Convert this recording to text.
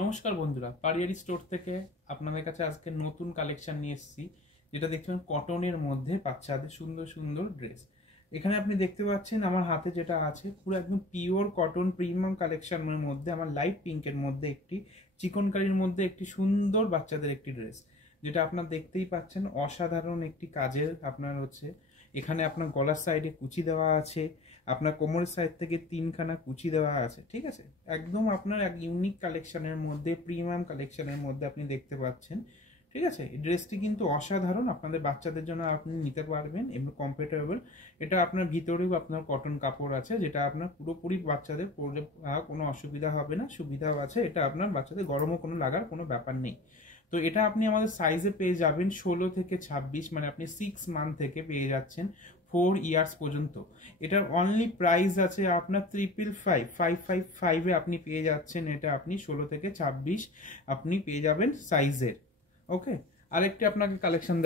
নমস্কার বন্ধুরা, পারিয়ারি স্টোর থেকে আপনাদের কাছে আজকে নতুন কালেকশন নিয়ে এসেছি, যেটা দেখছেন কটনের মধ্যে বাচ্চাদের সুন্দর সুন্দর ড্রেস। এখানে আপনি দেখতে পাচ্ছেন আমার হাতে যেটা আছে পুরো একদম পিওর কটন প্রিমিয়াম কালেকশনের মধ্যে আমার লাইট পিঙ্কের মধ্যে একটি চিকনকারির মধ্যে একটি সুন্দর বাচ্চাদের একটি ড্রেস, যেটা আপনার দেখতেই পাচ্ছেন অসাধারণ একটি কাজের। আপনার হচ্ছে এখানে আপনার গলার সাইডে কুচি দেওয়া আছে, আপনার কোমরের সাইড থেকে 3খানা কুচি দেওয়া আছে, ঠিক আছে। একদম আপনার এক ইউনিক কালেকশনের মধ্যে প্রিমিয়াম কালেকশনের মধ্যে আপনি দেখতে পাচ্ছেন, ঠিক আছে। এই ড্রেসটি কিন্তু অসাধারণ, আপনাদের বাচ্চাদের জন্য আপনি নিতে পারবেন এবং কমফোর্টেবল। এটা আপনার ভিতরেও আপনার কটন কাপড় আছে, যেটা আপনার পুরোপুরি বাচ্চাদের পরলে কোনো অসুবিধা হবে না, সুবিধাও আছে। এটা আপনার বাচ্চাদের গরমও কোনো লাগার কোনো ব্যাপার নেই। তো এটা আপনি আমাদের সাইজে পেয়ে যাবেন 16 থেকে 26, মানে আপনি 6 মান্থ থেকে পেয়ে যাচ্ছেন 4 ইয়ার্স পর্যন্ত। এটার অনলি প্রাইস আছে আপনার 555 আপনি পেয়ে যাচ্ছেন। এটা আপনি 16 থেকে 26 আপনি পেয়ে যাবেন সাইজের। ওকে, আরেকটি আপনাকে কালেকশন